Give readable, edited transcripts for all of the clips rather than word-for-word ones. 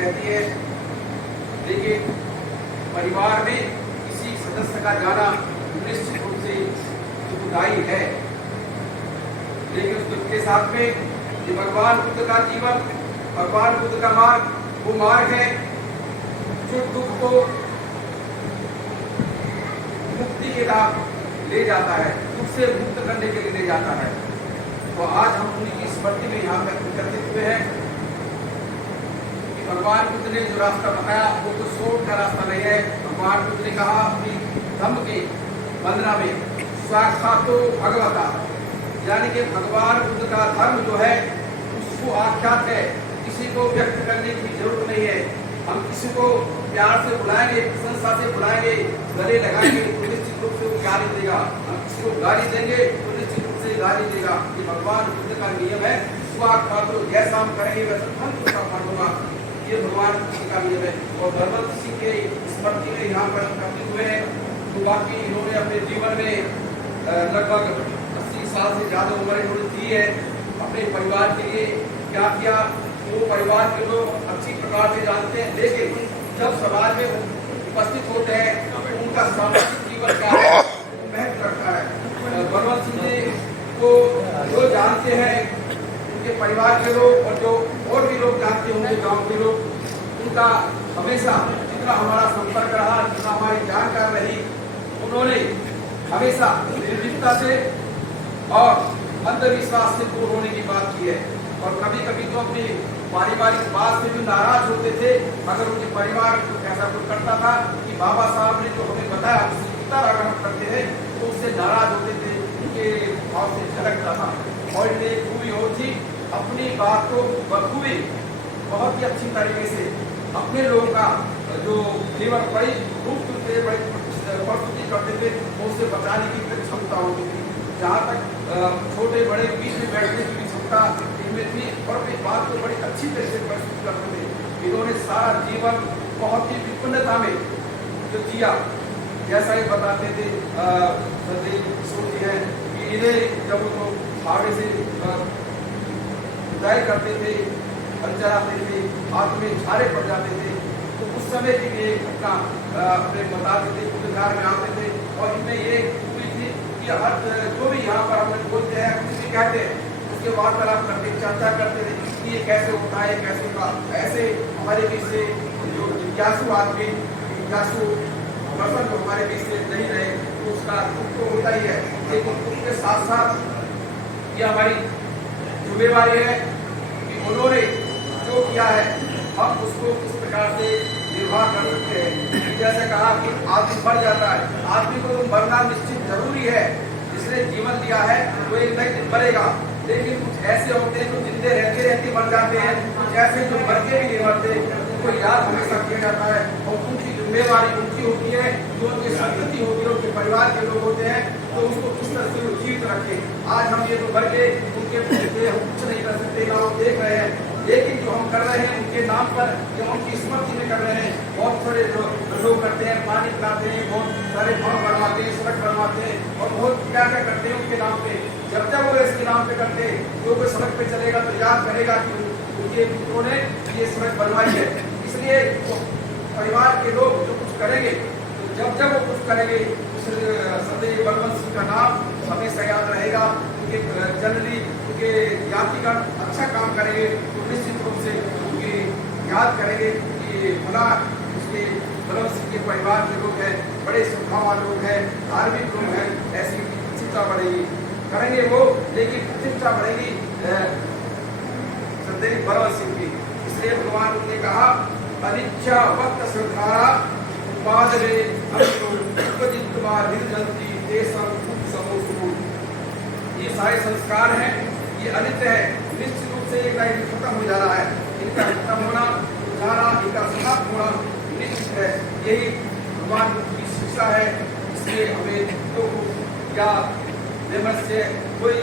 रहती है, लेकिन परिवार में किसी सदस्य का जाना निश्चित रूप से दुखदायी है। लेकिन उस दुख के साथ में ये भगवान बुद्ध का जीवन, भगवान बुद्ध का मार्ग वो मार्ग है जो दुख को मुक्ति के राह ले जाता है, दुख से मुक्त करने के लिए ले जाता है। तो आज हम उन्हीं की स्मृति में यहाँ पर एकत्रित हुए हैं कि भगवान बुद्ध ने जो रास्ता बताया वो तो सोच का रास्ता नहीं है। भगवान बुद्ध ने कहा अपनी धम्म के वंदना में साक्षातो भगवता, यानी कि भगवान बुद्ध का धर्म जो है उसको आख्यात है, किसी को व्यक्त करने की जरूरत नहीं है। हम किसी को प्यार से बुलाएंगे, प्रशंसा से बुलाएंगे, गले लगाएंगे तो निश्चित रूप से वो गाली देगा। हम किसी को गाली देंगे तो निश्चित रूप से गाली देगा। ये भगवान बुद्ध का नियम है। स्वाक्षातो, जैसा हम करेंगे वैसा फल उसका फल होगा। ये भगवान बुद्ध का नियम है। और भगवत सिंह के स्मृति में यहाँ पर उपस्थित हुए हैं। तो बाकी इन्होंने अपने जीवन में लगभग 80 साल से ज्यादा उम्र इन्होंने दी है। अपने परिवार के लिए क्या किया वो परिवार के लोग अच्छी प्रकार से जानते हैं, लेकिन जब समाज में उपस्थित होते हैं तो उनका सामाजिक जीवन क्या है महत्व रखता है। भगवत सिंह जी को जो जानते हैं उनके परिवार के लोग और जो और भी लोग जानते होंगे गांव के लोग, उनका हमेशा जितना हमारा संपर्क रहा, जितना हमारी जानकार रही, उन्होंने हमेशा निर्भीकता से और अंधविश्वास से दूर होने की बात की है। और कभी कभी तो अपनी पारिवारिक बात से भी नाराज होते थे अगर उनके परिवार को ऐसा कुछ करता था कि बाबा साहब ने जो हमें बताया उससे उत्तर अगर हम करते हैं तो उससे नाराज होते थे, उनके भाव से झलकता था। और ये खूबी हो थी अपनी बात को बखूबी बहुत ही अच्छी तरीके से अपने लोगों का जो केवल बड़ी रूप से बड़ी प्रस्तुति करते थे उससे बचाने की क्षमता होती थी। जहाँ तक छोटे बड़े बीच में बैठने की क्षमता इनमें थी और अपनी बात को बड़ी अच्छी तरह से प्रस्तुत करते थे। इन्होंने सारा जीवन बहुत ही विपन्नता में जो जिया, जैसा ही बताते थे सोचती है कि इन्हें जब वो भावे से विदाई करते थे, अंजर आते थे, हाथ में झारे पड़ जाते थे, तो उस समय की ये घटना अपने बताते थे, उद्धार में आते थे। और इनमें ये हुई थी कि हर जो भी यहाँ पर हम बोलते हैं कुछ भी कहते हैं उसके वार्तालाप करते, चर्चा करते थे कि ये कैसे होता है, कैसे होगा। ऐसे हमारे बीच से जो जिज्ञासु आदमी, जिज्ञासु पर्सन जो हमारे बीच से नहीं रहे तो उसका दुख तो होता ही है, लेकिन उसके साथ साथ ये हमारी जिम्मेवारी है कि उन्होंने जो किया है हम उसको किस प्रकार से निर्वाह कर सकते हैं। जैसे कहा कि आदमी मर जाता है, आदमी को मरना निश्चित जरूरी है। जिसने जीवन दिया है वो एक दिन मरेगा, लेकिन कुछ ऐसे होते हैं जो जिंदे रहते रहते मर जाते हैं, कुछ ऐसे जो मर के भी नहीं मरते, उनको याद हमेशा किया जाता है। और उनकी जिम्मेवारी उनकी होती है, जो उनकी संतति होती है, उनके परिवार के लोग होते हैं, तो उसको किस तरह से वो जीवित रखे। आज हम ये तो मर के उनके हम कुछ नहीं कर सकते, ना हम देख रहे हैं, लेकिन जो हम कर रहे हैं उनके नाम पर, जो उनकी स्मृति में कर रहे हैं, बहुत सारे लोग करते हैं, पानी पिलाते हैं, बहुत सारे भवन बनवाते हैं, सड़क बनवाते हैं और बहुत क्या क्या करते हैं उनके नाम पे। जब जब वो इसके नाम पे करते हैं, जो कोई सड़क पे चलेगा तो याद करेगा कि उनके पुत्रों ने ये सड़क बनवाई है। इसलिए परिवार के लोग जो कुछ करेंगे, तो जब जब वो कुछ करेंगे सदैव बलवंत सिंह का नाम हमेशा याद रहेगा। उनके जनरली उनके जातिगण अच्छा काम करेंगे तो निश्चित रूप से उनकी याद करेंगे कि भला उसके बलवंत सिंह के परिवार के लोग हैं, बड़े श्रद्धावान लोग हैं, धार्मिक लोग हैं, ऐसी चिंता बढ़ेगी करेंगे वो, लेकिन चिंता बढ़ेगी सदैव बलवंत सिंह की। इसलिए भगवान ने कहा अनिच्छा वक्त श्रद्धारा पादरे ये सारे संस्कार हैं, ये अनित्य है, निश्चित रूप से एक लाइन खत्म हो जा रहा है। इनका खत्म होना, जाना, इनका समाप्त होना निश्चित है। यही भगवान की शिक्षा है। इसलिए हमें तो या से कोई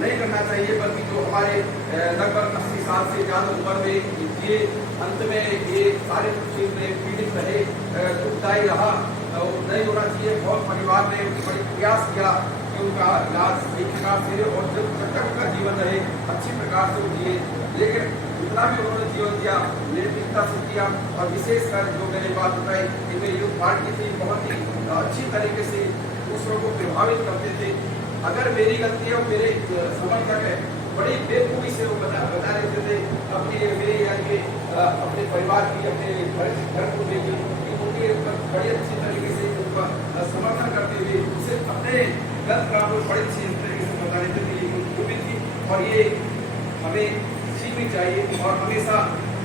नहीं करना चाहिए, बल्कि जो हमारे लगभग 80 साल से ज़्यादा उम्र में ये अंत में ये सारे चीज में पीड़ित रहे, दुखदायी रहा, नहीं होना चाहिए। बहुत परिवार ने बड़ी प्रयास किया कि उनका इलाज एक प्रकार से और जब तक उनका जीवन रहे अच्छी प्रकार से जिए, लेकिन जितना भी उन्होंने जीवन दिया निर्भीकता से किया। और विशेषकर जो मैंने बात बताई कि वे युद्ध पार्टी थी, बहुत ही अच्छी तरीके से दूसरों को प्रभावित करते थे। अगर मेरी गलती है, मेरे समर्थक है, बड़ी बेखूबी से वो बता देते थे अपने मेरे यानी अपने परिवार की, अपने घर को लेकर उनके बड़ी अच्छी तरीके से उनका समर्थन करते हुए उसे अपने गलत काम को बड़ी अच्छी तरीके से बता देते थे। ये खूबी थी और ये हमें सीखनी चाहिए। और हमेशा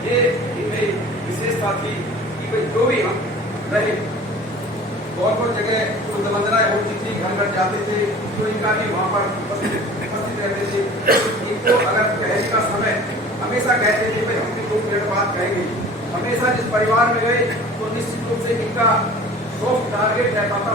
ये इनमें विशेषता थी कि भाई जो भी हम रहे, बहुत जगह शुद्ध वंदनाएं होती थी, घर घर जाते थे, तो इनका भी वहाँ पर उपस्थित रहते थे। इनको अगर कहने का समय हमेशा कहते थे भाई हम 2 मिनट बाद कहेंगे। हमेशा जिस परिवार में गए तो निश्चित रूप से इनका सॉफ्ट टारगेट रहता था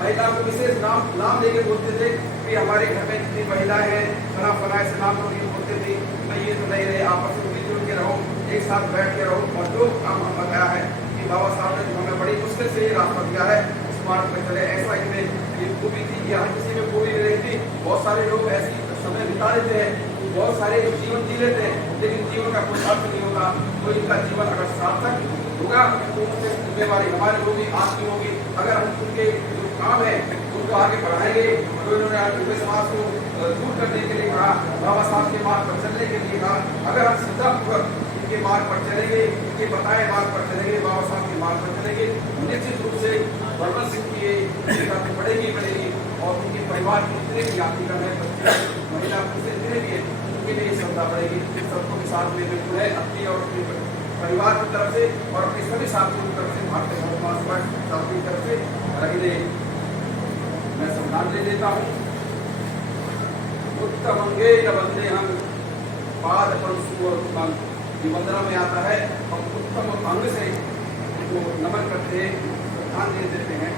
महिला को विशेष नाम लेके बोलते थे कि हमारे घर में जितनी महिलाएं हैं फला फला ऐसे नाम को नहीं बोलते थे। मैं ये तो नहीं रहे, आपस में मिलजुल के रहो, एक साथ बैठ के रहो। और जो काम हम बताया है कि बाबा साहब ने हमें बड़ी मुश्किल से ये रास्ता दिया है, उस मार्ग में चले। ऐसा इनमें ये खूबी थी कि हर किसी में खूबी नहीं रहती। बहुत सारे लोग ऐसी समय बिता लेते हैं, बहुत सारे जीवन जी लेते हैं, लेकिन जीवन का कोई अर्थ नहीं होता। तो इनका जीवन अगर सार्थक होगा तो उनसे जिम्मेवारी हमारे होगी, आपकी होगी। अगर हम उनके जो काम है उनको आगे बढ़ाएंगे, तो इन्होंने आज समाज को दूर करने के लिए कहा, बाबा साहब के मार्ग पर चलने के लिए कहा। अगर हम श्रद्धापूर्वक इनके मार्ग पर चलेंगे, इनके बताए मार्ग पर चलेंगे, बाबा साहब के मार्ग पर चलेंगे, निश्चित रूप से बलवंत सिंह की ये बढ़ेगी और उनके परिवार के जितने भी यात्रीगण है, बच्चे, महिला पुरुष जितने भी है, उनके लिए श्रद्धा बढ़ेगी। सबको के साथ में बिल्कुल है, अपनी और अपने परिवार की तरफ से और अपने सभी साथियों की तरफ से, भारतीय समाज साथियों की तरफ से रखने मैं सम्मान ले लेता हूँ। उत्तम अंगे न वंदे हम पाद पंसु और उत्तम, ये वंदना में आता है। हम उत्तम अंग से उनको नमन करते हैं, ध्यान दे देते हैं।